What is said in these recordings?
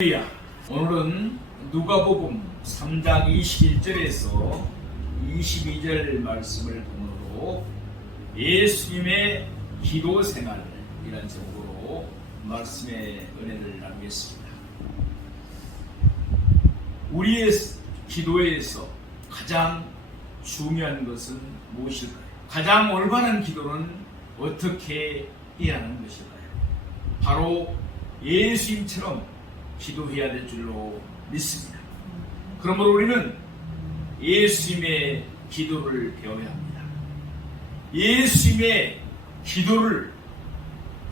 할렐루야. 오늘은 누가복음 3장 21절에서 22절 말씀을 본으로 예수님의 기도 생활이라는 제목으로 말씀의 은혜를 나누겠습니다. 우리의 기도에서 가장 중요한 것은 무엇일까요? 가장 올바른 기도는 어떻게 해야 하는 것일까요? 바로 예수님처럼 기도해야 될 줄로 믿습니다. 그러므로 우리는 예수님의 기도를 배워야 합니다. 예수님의 기도를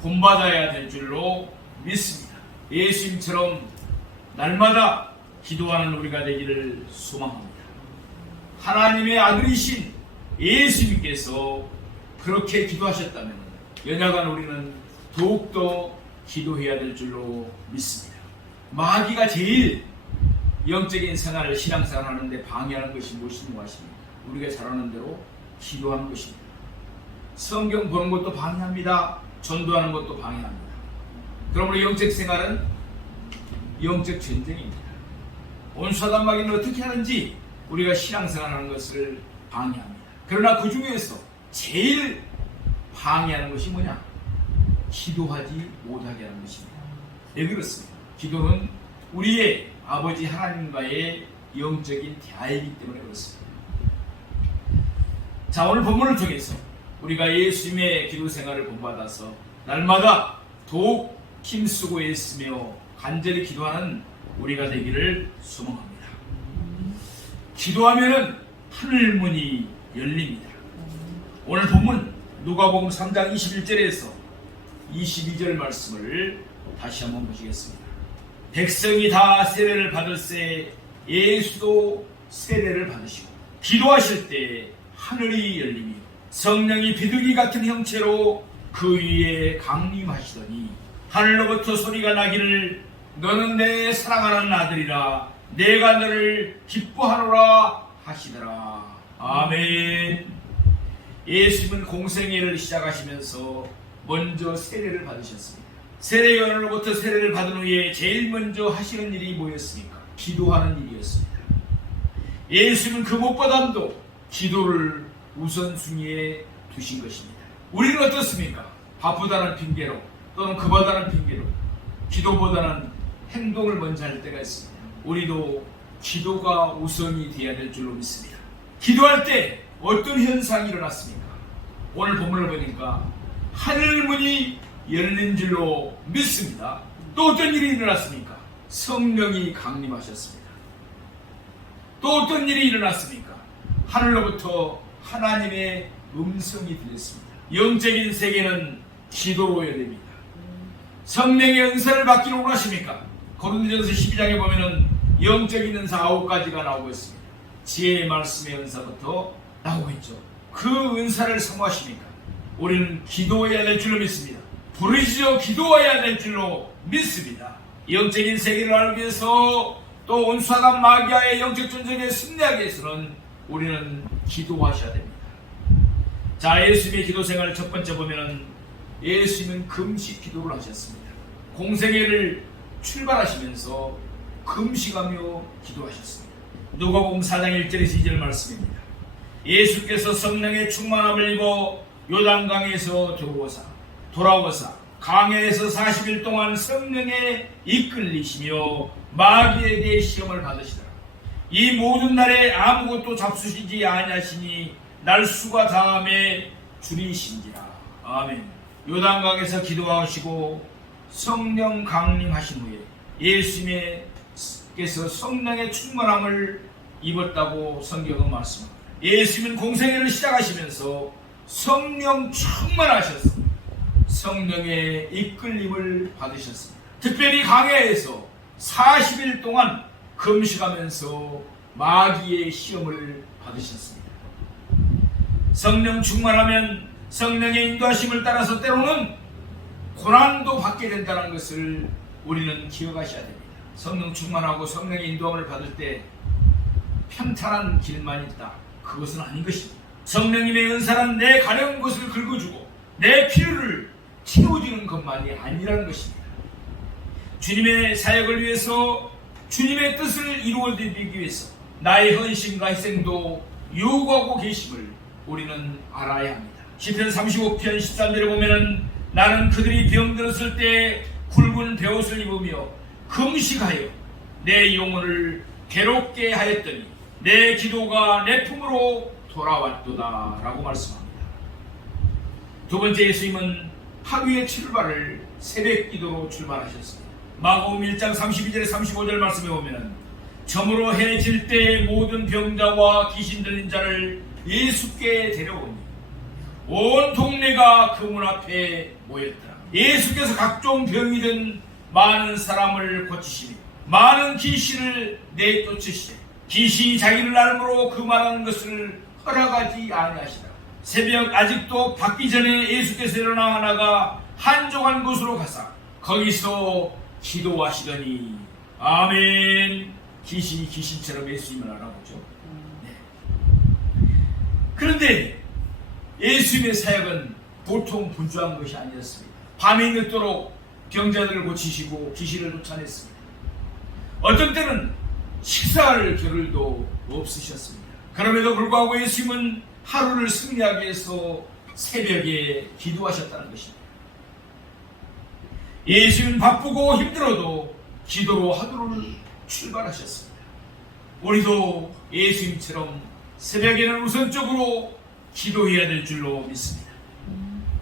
본받아야 될 줄로 믿습니다. 예수님처럼 날마다 기도하는 우리가 되기를 소망합니다. 하나님의 아들이신 예수님께서 그렇게 기도하셨다면 연약한 우리는 더욱더 기도해야 될 줄로 믿습니다. 마귀가 제일 영적인 생활을 신앙생활 하는데 방해하는 것이 무엇인가 하십니까? 우리가 잘하는 대로 기도하는 것입니다. 성경 보는 것도 방해합니다. 전도하는 것도 방해합니다. 그러므로 영적 생활은 영적 전쟁입니다. 온수사단 마귀는 어떻게 하는지 우리가 신앙생활 하는 것을 방해합니다. 그러나 그 중에서 제일 방해하는 것이 뭐냐? 기도하지 못하게 하는 것입니다. 왜 그렇습니까? 기도는 우리의 아버지 하나님과의 영적인 대화이기 때문에 그렇습니다. 자, 오늘 본문을 통해서 우리가 예수님의 기도 생활을 본받아서 날마다 더욱 힘쓰고 애쓰며 간절히 기도하는 우리가 되기를 소망합니다. 기도하면은 하늘 문이 열립니다. 오늘 본문 누가복음 3장 21절에서 22절 말씀을 다시 한번 보시겠습니다. 백성이 다 세례를 받을새 예수도 세례를 받으시고 기도하실 때 하늘이 열리며 성령이 비둘기 같은 형체로 그 위에 강림하시더니 하늘로부터 소리가 나기를 너는 내 사랑하는 아들이라 내가 너를 기뻐하노라 하시더라. 아멘. 예수님은 공생애를 시작하시면서 먼저 세례를 받으셨습니다. 세례요한으로부터 세례를 받은 후에 제일 먼저 하시는 일이 뭐였습니까? 기도하는 일이었습니다. 예수님은 그 무엇보다도 기도를 우선순위에 두신 것입니다. 우리는 어떻습니까? 바쁘다는 핑계로 또는 급하다는 핑계로 기도보다는 행동을 먼저 할 때가 있습니다. 우리도 기도가 우선이 되어야 될 줄로 믿습니다. 기도할 때 어떤 현상이 일어났습니까? 오늘 본문을 보니까 하늘문이 열린 줄로 믿습니다. 또 어떤 일이 일어났습니까? 성령이 강림하셨습니다. 또 어떤 일이 일어났습니까? 하늘로부터 하나님의 음성이 들렸습니다. 영적인 세계는 기도로 열립니다. 성령의 은사를 받기를 원하십니까? 고린도전서 12장에 보면은 영적인 은사 9가지가 나오고 있습니다. 지혜의 말씀의 은사부터 나오고 있죠. 그 은사를 사모하십니까? 우리는 기도해야 될 줄로 믿습니다. 부르짖어 기도해야 될 줄로 믿습니다. 영적인 세계를 알기 위해서 또 온수사단 마귀와의 영적 전쟁에 승리하기 위해서는 우리는 기도하셔야 됩니다. 자, 예수님의 기도 생활 첫 번째 보면은 예수님은 금식 기도를 하셨습니다. 공생애를 출발하시면서 금식하며 기도하셨습니다. 누가복음 4장 1절에서 2절 말씀입니다. 예수께서 성령의 충만함을 입어 요단강에서 돌아오사 강야에서 40일 동안 성령에 이끌리시며 마귀에게 시험을 받으시더라. 이 모든 날에 아무것도 잡수시지 아니하시니 날수가 다함에 줄이신지라. 아멘. 요단강에서 기도하시고 성령 강림하신 후에 예수님께서 성령의 충만함을 입었다고 성경은 말씀합니다. 예수님은 공생애를 시작하시면서 성령 충만하셨습니다. 성령의 이끌림을 받으셨습니다. 특별히 강야에서 40일 동안 금식하면서 마귀의 시험을 받으셨습니다. 성령 충만하면 성령의 인도하심을 따라서 때로는 고난도 받게 된다는 것을 우리는 기억하셔야 됩니다. 성령 충만하고 성령의 인도함을 받을 때 평탄한 길만 있다. 그것은 아닌 것입니다. 성령님의 은사는 내 가려운 것을 긁어주고 내 필요를 채워주는 것만이 아니라는 것입니다. 주님의 사역을 위해서 주님의 뜻을 이루어드리기 위해서 나의 헌신과 희생도 요구하고 계심을 우리는 알아야 합니다. 시편 35편 13절에 보면은 나는 그들이 병들었을 때 굵은 베옷을 입으며 금식하여 내 영혼을 괴롭게 하였더니 내 기도가 내 품으로 돌아왔도다 라고 말씀합니다. 두 번째, 예수님은 하루의 출발을 새벽 기도로 출발하셨습니다. 마가복음 1장 32절에 35절 말씀에 보면 저물어 해질 때 모든 병자와 귀신 들린 자를 예수께 데려오니 온 동네가 그 문 앞에 모였더라. 예수께서 각종 병이 든 많은 사람을 고치시며 많은 귀신을 내쫓으시되 귀신이 자기를 나름으로 그 말하는 것을 허락하지 아니하시더라. 새벽 아직도 밝기 전에 예수께서 일어나 나가 한적한 곳으로 가사 거기서 기도하시더니 아멘. 귀신이 귀신처럼 예수님을 알아보죠. 네. 그런데 예수님의 사역은 보통 분주한 것이 아니었습니다. 밤이 늦도록 병자들을 고치시고 귀신을 쫓아냈습니다. 어떤 때는 식사할 겨를도 없으셨습니다. 그럼에도 불구하고 예수님은 하루를 승리하기 위해서 새벽에 기도하셨다는 것입니다. 예수님은 바쁘고 힘들어도 기도로 하루를 출발하셨습니다. 우리도 예수님처럼 새벽에는 우선적으로 기도해야 될 줄로 믿습니다.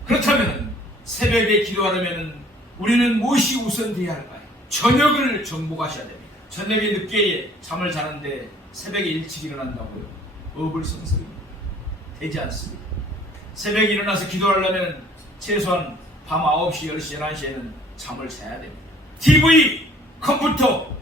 그렇다면 새벽에 기도하려면 우리는 무엇이 우선되어야 할까요? 저녁을 정복하셔야 됩니다. 저녁에 늦게 잠을 자는데 새벽에 일찍 일어난다고요? 어불성설입니다. 되지 않습니다. 새벽에 일어나서 기도하려면 최소한 밤 9시, 10시, 11시에는 잠을 자야 됩니다. TV, 컴퓨터,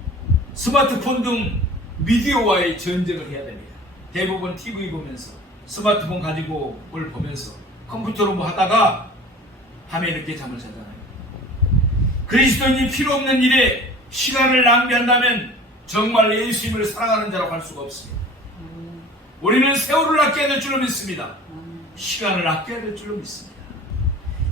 스마트폰 등 미디어와의 전쟁을 해야 됩니다. 대부분 TV 보면서 스마트폰 가지고 뭘 보면서 컴퓨터로 뭐 하다가 밤에 이렇게 잠을 자잖아요. 그리스도인이 필요 없는 일에 시간을 낭비한다면 정말 예수님을 사랑하는 자라고 할 수가 없습니다. 우리는 세월을 아껴야 될 줄로 믿습니다. 시간을 아껴야 될 줄로 믿습니다.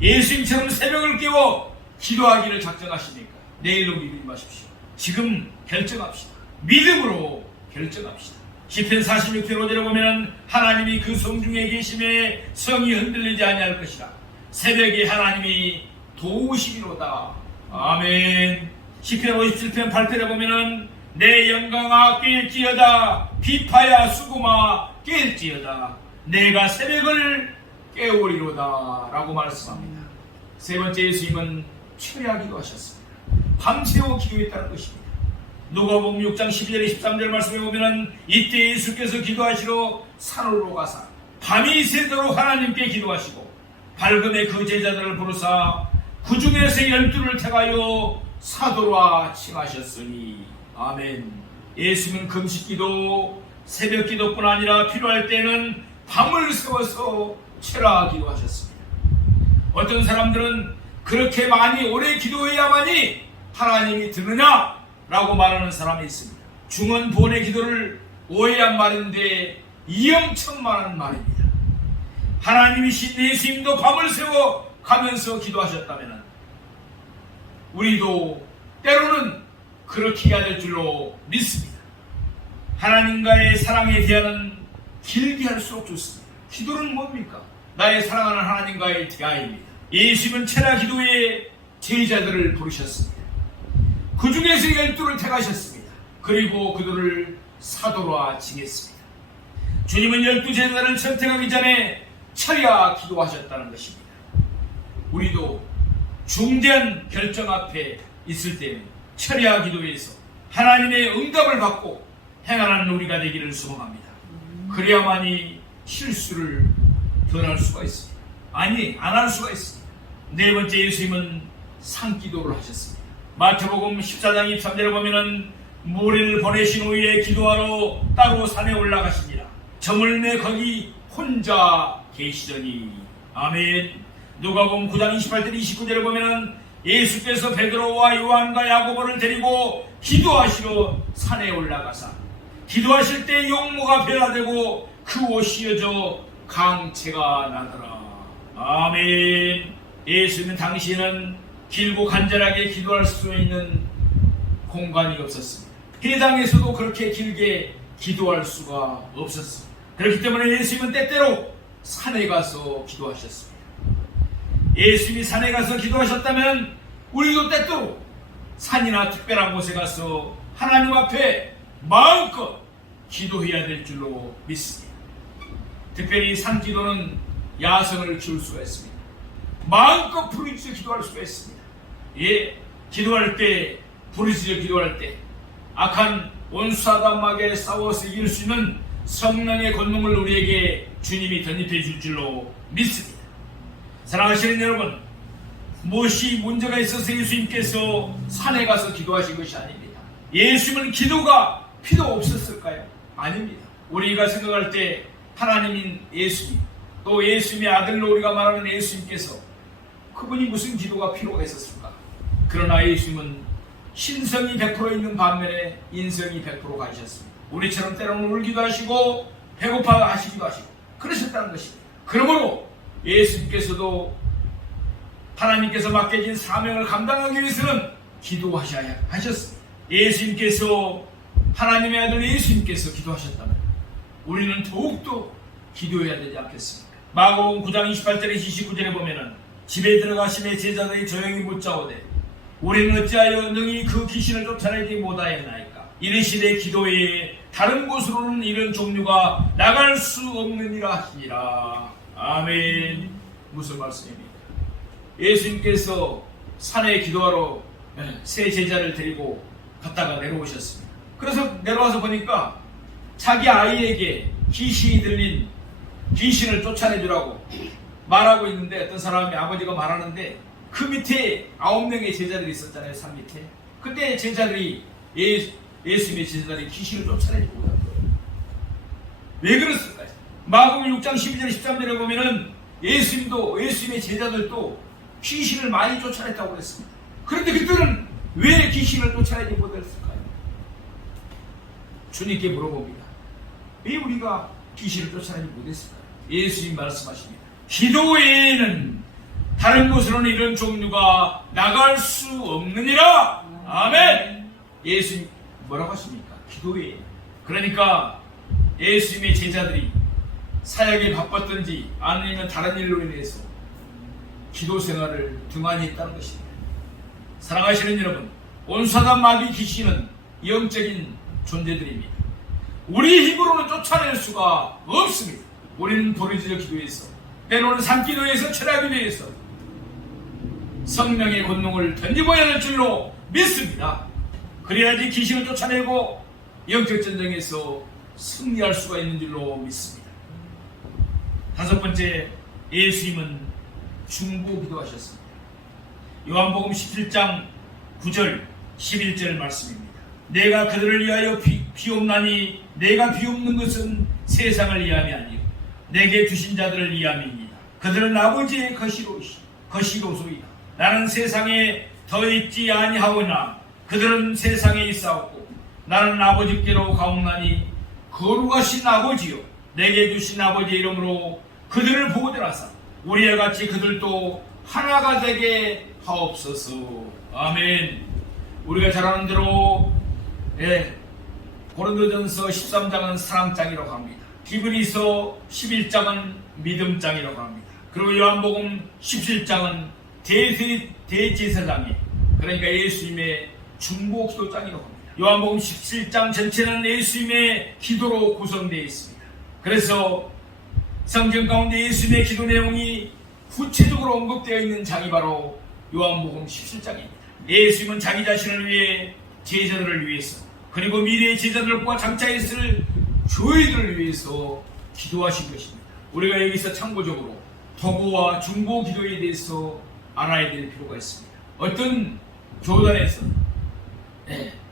예수님처럼 새벽을 깨워 기도하기를 작정하시니까 내일로 미루지 마십시오. 지금 결정합시다. 믿음으로 결정합시다. 시편 46편 5절에 보면 하나님이 그 성중에 계심에 성이 흔들리지 아니할 것이라. 새벽에 하나님이 도우시기로다. 아멘. 시편 57편 8절에 보면 내 영광아 깰지어다. 비파야 수금아 깰지어다. 내가 새벽을 깨우리로다 라고 말씀합니다. 세 번째, 예수님은 철야기도 하셨습니다. 밤새워 기도했다는 것입니다. 누가복음 6장 12절 13절 말씀에 보면 이때 예수께서 기도하시러 산으로 가사 밤이 새도록 하나님께 기도하시고 밝음에 그 제자들을 부르사 그 중에서 12를 택하여 사도라 칭하셨으니 아멘. 예수님은 금식기도 새벽기도뿐 아니라 필요할 때는 밤을 세워서 철야기도 하셨습니다. 어떤 사람들은 그렇게 많이 오래 기도해야만이 하나님이 듣느냐 라고 말하는 사람이 있습니다. 중언부언의 기도를 오해한 말인데 이엄청만한 말입니다. 하나님이신 예수님도 밤을 새워 가면서 기도하셨다면 우리도 때로는 그렇게 해야 될 줄로 믿습니다. 하나님과의 사랑의 대화는 길게 할수록 좋습니다. 기도는 뭡니까? 나의 사랑하는 하나님과의 대화입니다. 예수님은 철야 기도에 제자들을 부르셨습니다. 그 중에서 12를 택하셨습니다. 그리고 그들을 사도로 칭했습니다. 주님은 12제자들을 선택하기 전에 철야 기도하셨다는 것입니다. 우리도 중대한 결정 앞에 있을 때는 철야 기도에서 하나님의 응답을 받고 행하는 우리가 되기를 소망합니다. 그래야만이 실수를 덜 할 수가 있습니다. 아니, 안 할 수가 있습니다. 네 번째, 예수님은 산기도를 하셨습니다. 마태복음 14장 23절에 보면은 무리를 보내신 후에 기도하러 따로 산에 올라가시니라. 저물매 거기 혼자 계시더니 아멘. 누가복음 9장 28절 29절에 보면은 예수께서 베드로와 요한과 야고보를 데리고 기도하시러 산에 올라가사 기도하실 때 용모가 변화되고 그 옷이 휘어져 강체가 나더라. 아멘. 예수님은 당시에는 길고 간절하게 기도할 수 있는 공간이 없었습니다. 회당에서도 그렇게 길게 기도할 수가 없었습니다. 그렇기 때문에 예수님은 때때로 산에 가서 기도하셨습니다. 예수님이 산에 가서 기도하셨다면 우리도 때때로 산이나 특별한 곳에 가서 하나님 앞에 마음껏 기도해야 될 줄로 믿습니다. 특별히 산기도는 야성을 키울 수가 있습니다. 마음껏 부르짖어 기도할 수가 있습니다. 기도할 때, 부르짖어 기도할 때 악한 원수사단마귀에 싸워서 이길 수 있는 성령의 권능을 우리에게 주님이 덧입혀 줄 줄로 믿습니다. 사랑하시는 여러분, 무엇이 문제가 있어서 예수님께서 산에 가서 기도하신 것이 아닙니다. 예수님은 기도가 필요 없었을까요? 아닙니다. 우리가 생각할 때 하나님인 예수님, 또 예수님의 아들로 우리가 말하는 예수님께서 그분이 무슨 기도가 필요가 있었을까? 그러나 예수님은 신성이 100% 있는 반면에 인성이 100% 가지셨습니다. 우리처럼 때로는 울기도 하시고 배고파 하시기도 하시고 그러셨다는 것입니다. 그러므로 예수님께서도 하나님께서 맡겨진 사명을 감당하기 위해서는 기도하셔야 하셨습니다. 예수님께서, 하나님의 아들 예수님께서 기도하셨다면 우리는 더욱더 기도해야 되지 않겠습니까? 마가복음 9장 28절에 29절에 보면은 집에 들어가심에 제자들이 조용히 묻자오되 우리는 어찌하여 능히 그 귀신을 쫓아내지 못하였나이까? 이르시되 기도에 다른 곳으로는 이런 종류가 나갈 수 없느니라 하시니라. 아멘. 무슨 말씀입니까? 예수님께서 산에 기도하러 세 제자를 데리고 갔다가 내려오셨습니다. 그래서 내려와서 보니까 자기 아이에게 귀신이 들린 귀신을 쫓아내주라고 말하고 있는데, 어떤 사람이 아버지가 말하는데 그 밑에 9명의 제자들이 있었잖아요. 산 밑에. 그때 제자들이 예수님의 제자들이 귀신을 쫓아내지 못한 거예요. 왜 그랬을까요? 마가복음 6장 12절 13절에 보면은 예수님의 제자들도 귀신을 많이 쫓아냈다고 그랬습니다. 그런데 그들은 왜 귀신을 쫓아내지 못했을까요? 주님께 물어봅니다. 왜 우리가 귀신을 쫓아내지 못했을까요? 예수님 말씀하십니다. 기도 외에는 다른 곳으로는 이런 종류가 나갈 수 없느니라. 아멘. 예수님 뭐라고 하십니까? 기도 외에. 그러니까 예수님의 제자들이 사역에 바빴든지 아니면 다른 일로 인해서 기도 생활을 등한히 했다는 것입니다. 사랑하시는 여러분, 온사단 마귀 귀신은 영적인 존재들입니다. 우리 힘으로는 쫓아낼 수가 없습니다. 우리는 부르짖어 기도해서, 때로는 산기도에서, 철야기도에서 성령의 권능을 던져봐야 할 줄로 믿습니다. 그래야지 귀신을 쫓아내고 영적 전쟁에서 승리할 수가 있는 줄로 믿습니다. 다섯 번째, 예수님은 중보 기도하셨습니다. 요한복음 17장 9절 11절 말씀입니다. 내가 그들을 위하여 비옵나니 내가 비옵는 것은 세상을 위함이 아니요 내게 주신 자들을 위함이니이다. 그들은 아버지의 거시로소이다. 나는 세상에 더 있지 아니하오나 그들은 세상에 있사옵고 나는 아버지께로 가옵나니 거룩하신 아버지요 내게 주신 아버지의 이름으로 그들을 보호하사 우리와 같이 그들도 하나가 되게 하옵소서. 아멘. 우리가 잘 아는 대로 고린도전서 13장은 사랑장이라고 합니다. 히브리서 11장은 믿음장이라고 합니다. 그리고 요한복음 17장은 대제사장이, 그러니까 예수님의 중보 기도장이라고 합니다. 요한복음 17장 전체는 예수님의 기도로 구성되어 있습니다. 그래서 성경 가운데 예수님의 기도 내용이 구체적으로 언급되어 있는 장이 바로 요한복음 17장입니다. 예수님은 자기 자신을 위해, 제자들을 위해서, 그리고 미래의 제자들과 장차 있을 교회들을 위해서 기도하신 것입니다. 우리가 여기서 참고적으로 도구와 중보 기도에 대해서 알아야 될 필요가 있습니다. 어떤 교단에서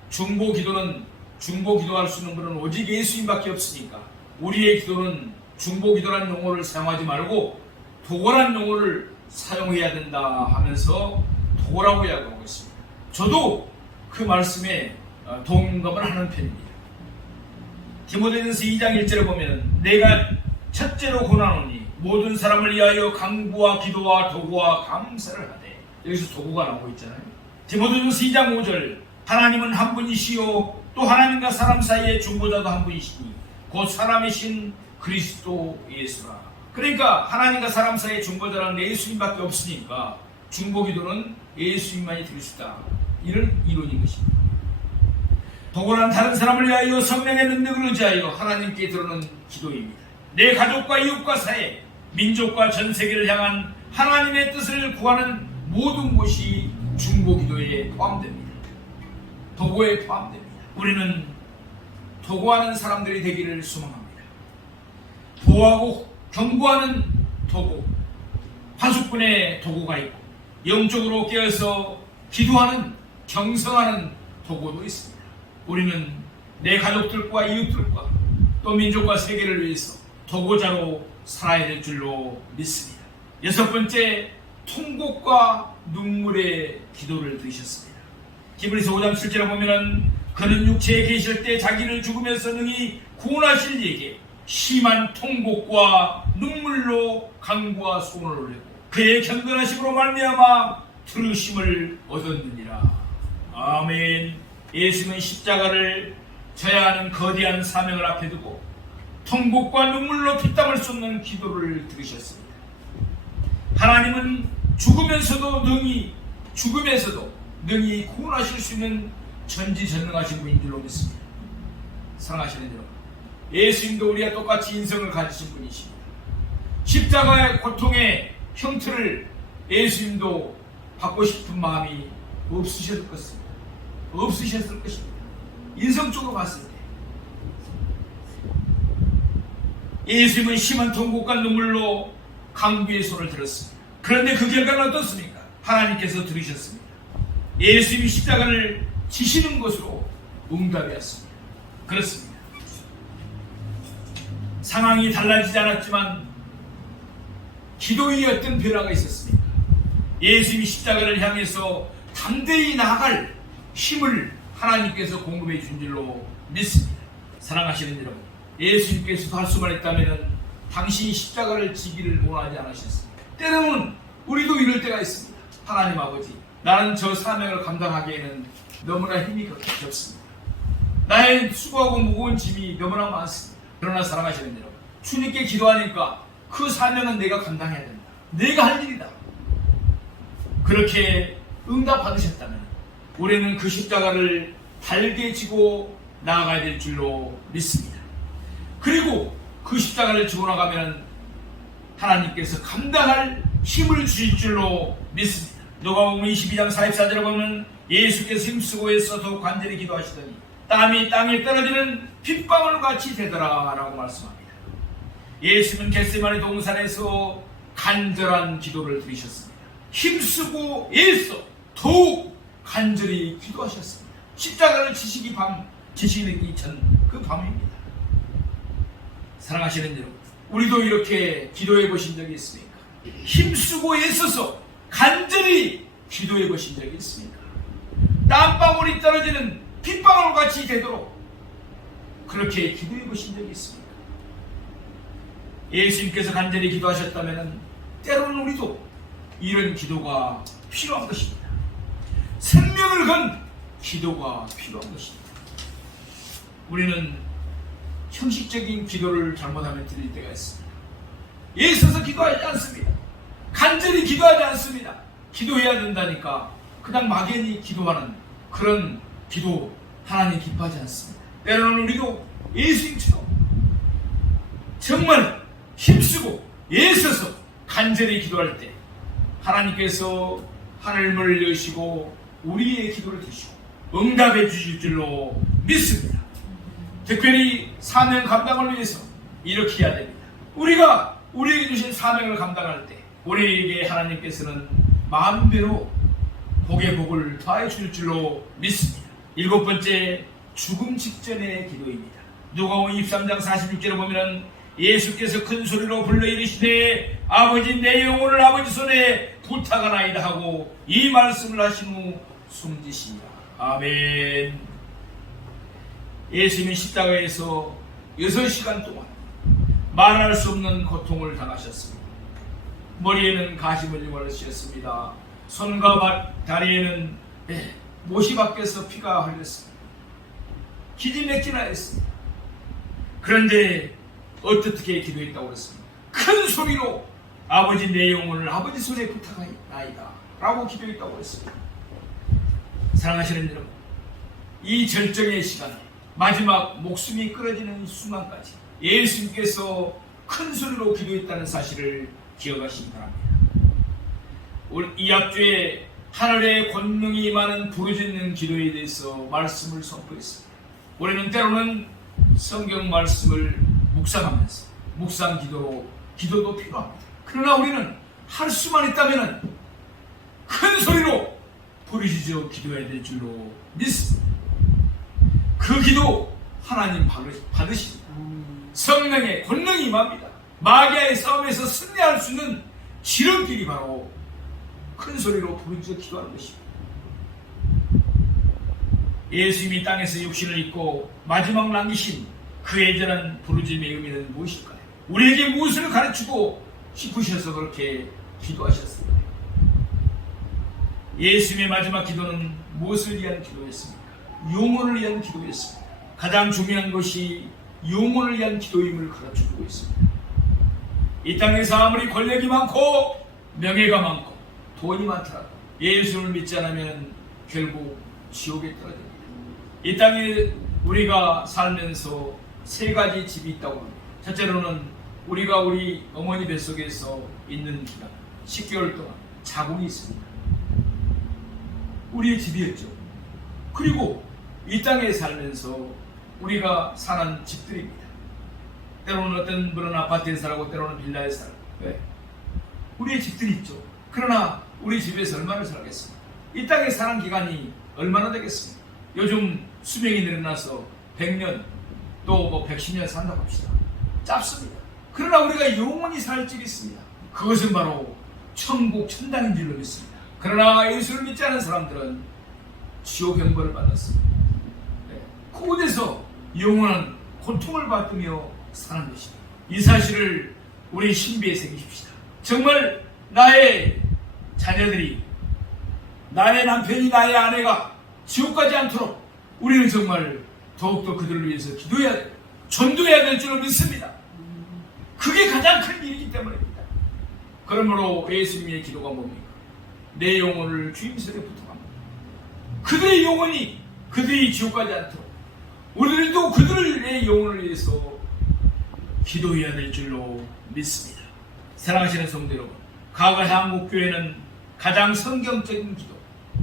중보 기도할 수 있는 분은 오직 예수님밖에 없으니까 우리의 기도는 중보 기도라는 용어를 사용하지 말고 도구라는 용어를 사용해야 된다 하면서 도구라고 이야기하고 있습니다. 저도 그 말씀에 동감을 하는 편입니다. 디모데전서 2장 1절에 보면 내가 첫째로 권하노니 모든 사람을 위하여 간구와 기도와 도구와 감사를 하되, 여기서 도구가 나오고 있잖아요. 디모데전서 2장 5절 하나님은 한 분이시요 또 하나님과 사람 사이의 중보자도 한 분이시니 곧 사람이신 그리스도 예수라. 그러니까 하나님과 사람 사이의 중보자는 예수님밖에 없으니까 중보기도는 예수님만이 드릴 수 있다. 이런 이론인 것입니다. 도고는 다른 사람을 위하여 성령의 능력을 의지하여 하나님께 드러는 기도입니다. 내 가족과 이웃과 사회, 민족과 전 세계를 향한 하나님의 뜻을 구하는 모든 것이 중보기도에 포함됩니다. 도고에 포함됩니다. 우리는 도고하는 사람들이 되기를 소망합니다. 보호하고 경고하는 도고, 파수꾼의 도고가 있고 영적으로 깨어서 기도하는 경성하는 도고도 있습니다. 우리는 내 가족들과 이웃들과 또 민족과 세계를 위해서 도고자로 살아야 될 줄로 믿습니다. 여섯 번째, 통곡과 눈물의 기도를 들으셨습니다. 히브리서 5장 7절에 보면은 그는 육체에 계실 때 자기를 죽으면서 능히 구원하실 이에게 심한 통곡과 눈물로 간구와 소원을 올리고 그의 경건하심으로 말미암아 들으심을 얻었느니라. 아멘. 예수는 십자가를 져야 하는 거대한 사명을 앞에 두고 통곡과 눈물로 피땀을 쏟는 기도를 들으셨습니다. 하나님은 죽으면서도 능히 구원하실 수 있는 전지전능하신 분인 줄로 믿습니다. 사랑하시는 여러분, 예수님도 우리와 똑같이 인성을 가지신 분이십니다. 십자가의 고통의 형틀을 예수님도 받고 싶은 마음이 없으셨을 것입니다. 인성적으로 봤을 때 예수님은 심한 통곡과 눈물로 강구의 손을 들었습니다. 그런데 그 결과는 어떻습니까? 하나님께서 들으셨습니다. 예수님이 십자가를 지시는 것으로 응답이었습니다. 그렇습니다. 상황이 달라지지 않았지만 기도의 어떤 변화가 있었습니까? 예수님이 십자가를 향해서 담대히 나아갈 힘을 하나님께서 공급해 준 줄로 믿습니다. 사랑하시는 여러분, 예수님께서도 할 수만 있다면 당신이 십자가를 지기를 원하지 않으셨습니다. 때로는 우리도 이럴 때가 있습니다. 하나님 아버지, 나는 저 사명을 감당하기에는 너무나 힘이 없습니다. 나의 수고하고 무거운 짐이 너무나 많습니다. 그러나 사랑하시는 여러분, 주님께 기도하니까 그 사명은 내가 감당해야 된다. 내가 할 일이다. 그렇게 응답받으셨다면 우리는 그 십자가를 달게 지고 나아가야 될 줄로 믿습니다. 그리고 그 십자가를 지고 나가면 하나님께서 감당할 힘을 주실 줄로 믿습니다. 누가복음 22장 44절에 보면 예수께서 힘쓰고 애써 더욱 간절히 기도하시더니 땀이 땅에 떨어지는 빗방울 같이 되더라 라고 말씀합니다. 예수는 겟세마네 동산에서 간절한 기도를 드리셨습니다. 힘쓰고 애써 더욱 간절히 기도하셨습니다. 십자가를 지시기 전 그 밤입니다. 사랑하시는 여러분, 우리도 이렇게 기도해 보신 적이 있습니까? 힘쓰고 애써서 간절히 기도해 보신 적이 있습니까? 땀방울이 떨어지는 빗방울 같이 되도록 그렇게 기도해 보신 적이 있습니까? 예수님께서 간절히 기도하셨다면 때로는 우리도 이런 기도가 필요한 것입니다. 생명을 건 기도가 필요한 것입니다. 우리는 형식적인 기도를 잘못하면 드릴 때가 있습니다. 예수서 기도하지 않습니다. 간절히 기도하지 않습니다. 기도해야 된다니까 그냥 막연히 기도하는 그런 기도 하나님 기뻐하지 않습니다. 때로는 우리도 예수님처럼 정말 힘쓰고 애써서 간절히 기도할 때 하나님께서 하늘문을 여시고 우리의 기도를 드시고 응답해 주실 줄로 믿습니다. 특별히 사명 감당을 위해서 이렇게 해야 됩니다. 우리가 우리에게 주신 사명을 감당할 때 우리에게 하나님께서는 마음대로 복의 복을 더해 줄 줄로 믿습니다. 일곱 번째, 죽음 직전의 기도입니다. 누가복음 23장 46절에 보면 예수께서 큰 소리로 불러 이르시되 아버지 내 영혼을 아버지 손에 부탁하나이다 하고 이 말씀을 하신 후 숨지시니라. 아멘. 예수님이 십자가에서 6시간 동안 말할 수 없는 고통을 당하셨습니다. 머리에는 가시문을 걸으셨습니다. 손과 다리에는 못이 밖에서 피가 흘렸습니다. 기지맥지나 했습니다. 그런데 어떻게 기도했다고 그랬습니까? 큰 소리로 아버지 내 영혼을 아버지 손에 부탁하나이다 라고 기도했다고 했습니다. 사랑하시는 여러분, 이 절정의 시간에 마지막 목숨이 끊어지는 순간까지 예수님께서 큰 소리로 기도했다는 사실을 기억하시기 바랍니다. 이 앞주에 하늘의 권능이 많은 부르짖는 기도에 대해서 말씀을 선포했습니다. 우리는 때로는 성경 말씀을 묵상하면서 묵상 기도도 필요합니다. 그러나 우리는 할 수만 있다면 큰 소리로 부르짖어 기도해야 될 줄로 믿습니다. 그 기도 하나님 받으십니다. 성령의 권능이 임합니다. 마귀와의 싸움에서 승리할 수 있는 지름길이 바로 큰 소리로 부르짖어 기도하는 것입니다. 예수님이 땅에서 육신을 입고 마지막 남기신 그 애절한 부르짖음의 의미는 무엇일까요? 우리에게 무엇을 가르치고 싶으셔서 그렇게 기도하셨습니까? 예수님의 마지막 기도는 무엇을 위한 기도였습니까? 영혼을 위한 기도였습니다. 가장 중요한 것이 영혼을 위한 기도임을 가르쳐주고 있습니다. 이 땅에서 아무리 권력이 많고 명예가 많고 돈이 많더라도 예수를 믿지 않으면 결국 지옥에 떨어집니다. 이 땅에 우리가 살면서 세 가지 집이 있다고 합니다. 첫째로는 우리가 우리 어머니 뱃속에서 있는 기간 10개월 동안 자궁이 있습니다. 우리의 집이었죠. 그리고 이 땅에 살면서 우리가 사는 집들입니다. 때로는 어떤 분은 아파트에 살고 때로는 빌라에 살고. 왜? 우리의 집들이 있죠. 그러나 우리 집에서 얼마나 살겠습니까? 이 땅에 사는 기간이 얼마나 되겠습니까? 요즘 수명이 늘어나서 100년 또 뭐 110년 산다고 합시다. 짧습니다. 그러나 우리가 영원히 살 집이 있습니다. 그것은 바로 천국 천당인 줄로 믿습니다. 그러나 예수를 믿지 않은 사람들은 지옥 형벌을 받았습니다. 네. 그곳에서 영원한 고통을 받으며 사는 것입니다. 이 사실을 우리 신비에 새기십시다. 정말 나의 자녀들이, 나의 남편이, 나의 아내가 지옥 가지 않도록 우리는 정말 더욱더 그들을 위해서 기도해야 돼요. 전도해야 될 줄로 믿습니다. 그게 가장 큰 일이기 때문입니다. 그러므로 예수님의 기도가 뭡니까? 내 영혼을 주임선에 부탁합니다. 그들의 영혼이 그들이 지옥 가지 않도록 우리들도 그들의 영혼을 위해서 기도해야 될 줄로 믿습니다. 사랑하시는 성도 여러분, 과거 한국교회는 가장 성경적인 기도,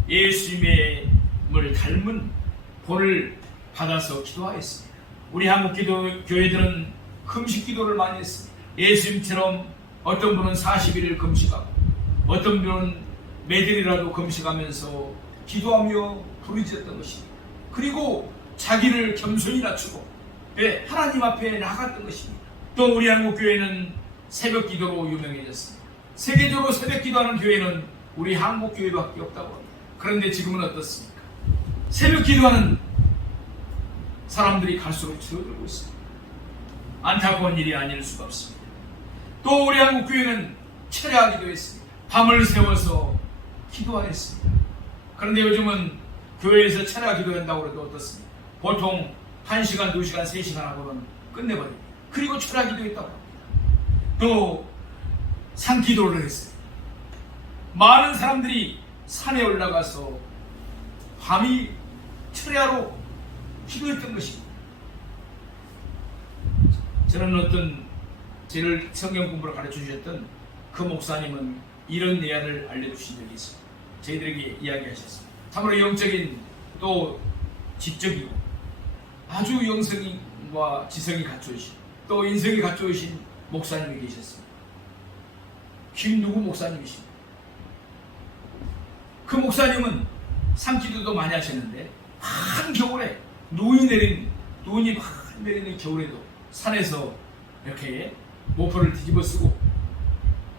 예수님을 닮은 본을 받아서 기도하였습니다. 우리 한국교회들은 금식 기도를 많이 했습니다. 예수님처럼 어떤 분은 40일을 금식하고 어떤 분은 매일이라도 금식하면서 기도하며 부르짖었던 것입니다. 그리고 자기를 겸손히 낮추고 하나님 앞에 나갔던 것입니다. 또 우리 한국교회는 새벽 기도로 유명해졌습니다. 세계적으로 새벽 기도하는 교회는 우리 한국교회밖에 없다고 합니다. 그런데 지금은 어떻습니까? 새벽 기도하는 사람들이 갈수록 줄어들고 있습니다. 안타까운 일이 아닐 수가 없습니다. 또 우리 한국교회는 철야 기도했습니다. 밤을 새워서 기도하였습니다. 그런데 요즘은 교회에서 철야 기도한다고 해도 어떻습니까? 보통 1시간, 2시간, 3시간 하고는 끝내버립니다. 그리고 철야 기도했다고 합니다. 또 산기도를 했어요. 많은 사람들이 산에 올라가서 밤이 철야로 기도했던 것입니다. 저는 어떤 저를 성경 공부를 가르쳐 주셨던 그 목사님은 이런 내용을 알려주신 적이 있습니다. 저희들에게 이야기하셨습니다. 참으로 영적인 또 지적이고 아주 영성과 지성이 갖춰오신 또 인성이 갖춰오신 목사님이 계셨습니다. 김누구 목사님이십니다. 그 목사님은 산기도도 많이 하셨는데 한겨울에 눈이 막 내리는 겨울에도 산에서 이렇게 모포를 뒤집어 쓰고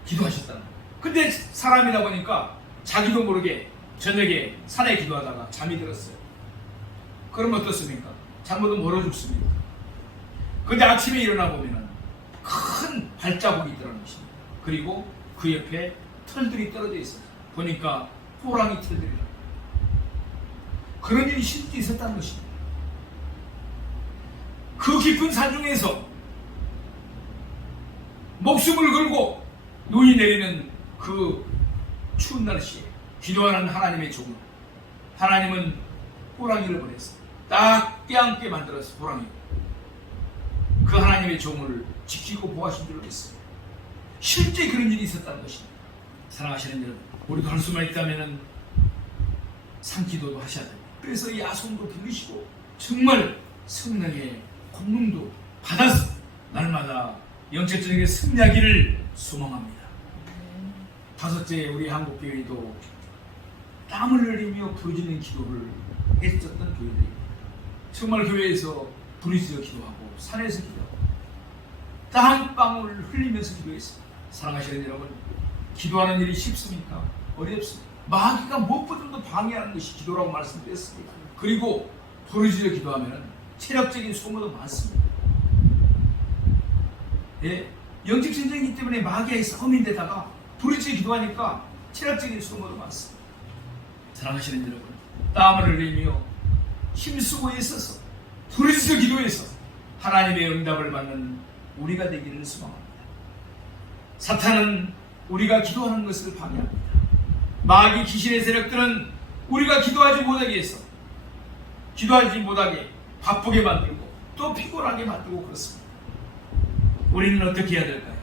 기도하셨다는 거예요. 근데 사람이다 보니까 자기도 모르게 저녁에 산에 기도하다가 잠이 들었어요. 그럼 어떻습니까? 잠도 멀어 죽습니다. 근데 아침에 일어나 보면 큰 발자국이 있더라는 것입니다. 그리고 그 옆에 털들이 떨어져 있어요. 보니까 호랑이 털들이라. 그런 일이 실제 있었다는 것입니다. 그 깊은 산 중에서 목숨을 걸고 눈이 내리는 그 추운 날씨에 기도하는 하나님의 종을 하나님은 호랑이를 보냈어. 딱 떼안게 만들었어. 호랑이. 그 하나님의 종을 지키고 보호하신 줄로 믿습니다. 실제 그런 일이 있었다는 것입니다. 사랑하시는 여러분, 우리도 할 수만 있다면 산기도도 하셔야 됩니다. 그래서 이 야송도 빌리시고 정말 성령의 공능도 받아서 날마다 영적적인 승리하기를 소망합니다. 다섯째, 우리 한국교회도 땀을 흘리며 부르짖는 기도를 했었던 교회들입니다. 정말 교회에서 부르짖어 기도하고 산에서 기도하고 땀 한 방울 흘리면서 기도했습니다. 사랑하시는 여러분, 기도하는 일이 쉽습니까? 어렵습니다. 마귀가 무엇보다도 방해하는 것이 기도라고 말씀드렸습니다. 그리고 부르짖어 기도하면 체력적인 소모도 많습니다. 예, 영적 전쟁이기 때문에 마귀의 싸움인데다가 부르짖어 기도하니까 체력적인 소모도 많습니다. 사랑하시는 여러분, 땀을 흘리며 힘쓰고 있어서 부르짖어 기도해서 하나님의 응답을 받는 우리가 되기를 소망합니다. 사탄은 우리가 기도하는 것을 방해합니다. 마귀 귀신의 세력들은 우리가 기도하지 못하게 해서 기도하지 못하게 바쁘게 만들고 또 피곤하게 만들고 그렇습니다. 우리는 어떻게 해야 될까요?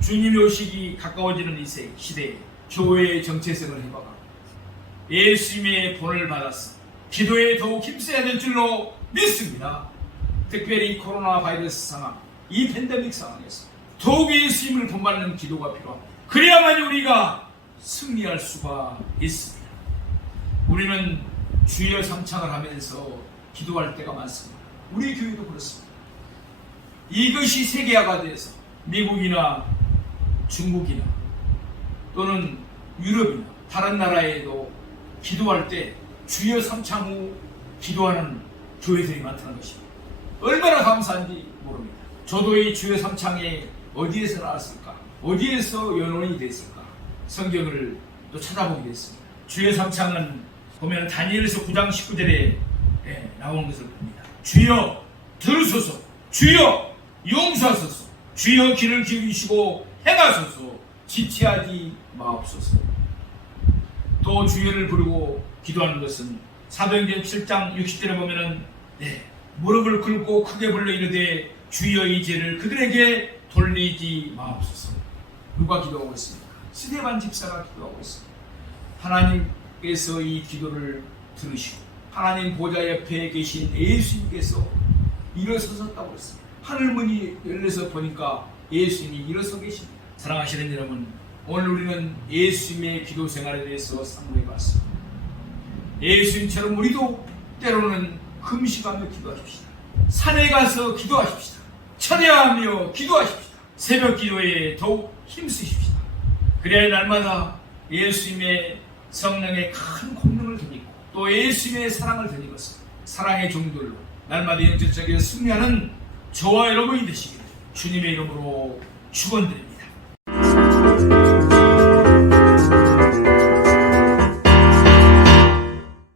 주님이 오시기 가까워지는 이 시대에 교회의 정체성을 회복하고 예수님의 본을 받아서 기도에 더욱 힘써야 될 줄로 믿습니다. 특별히 코로나 바이러스 상황, 이 팬데믹 상황에서 더욱 예수님을 본받는 기도가 필요합니다. 그래야만 우리가 승리할 수가 있습니다. 우리는 주여 삼창을 하면서 기도할 때가 많습니다. 우리 교회도 그렇습니다. 이것이 세계화가 돼서 미국이나 중국이나 또는 유럽이나 다른 나라에도 기도할 때 주여 삼창 후 기도하는 교회들이 많다는 것입니다. 얼마나 감사한지 모릅니다. 저도 이 주여 삼창에 어디에서 나왔을까? 어디에서 연원이 됐을까? 성경을 또 찾아보게 됐습니다. 주여 삼창은 보면 다니엘서 9장 19절에 나오는 것을 봅니다. 주여 들으소서, 주여 용서하소서, 주여 귀를 기울이시고 행하소서, 지체하지 마옵소서. 또 주여를 부르고 기도하는 것은 사도행전 7장 60절에 보면은 무릎을 꿇고 크게 불러 이르되 주여 이 죄를 그들에게 돌리지 마옵소서. 누가 기도하고 있습니까? 스데반 집사가 기도하고 있습니다. 하나님께서 이 기도를 들으시고 하나님 보좌 옆에 계신 예수님께서 일어서셨다고 했습니다. 하늘문이 열려서 보니까 예수님이 일어서 계십니다. 사랑하시는 여러분, 오늘 우리는 예수님의 기도 생활에 대해서 상고해 봤습니다. 예수님처럼 우리도 때로는 금식하며 기도하십시다. 산에 가서 기도하십시다. 철야하며 기도하십시다. 새벽 기도에 더욱 힘쓰십시다. 그래야 날마다 예수님의 성령의 큰 공능을 덧입고 또 예수님의 사랑을 덧입어서 사랑의 종들로 날마다 영적적인 승리하는 저와 여러분이 되시기를 주님의 이름으로 축원드립니다.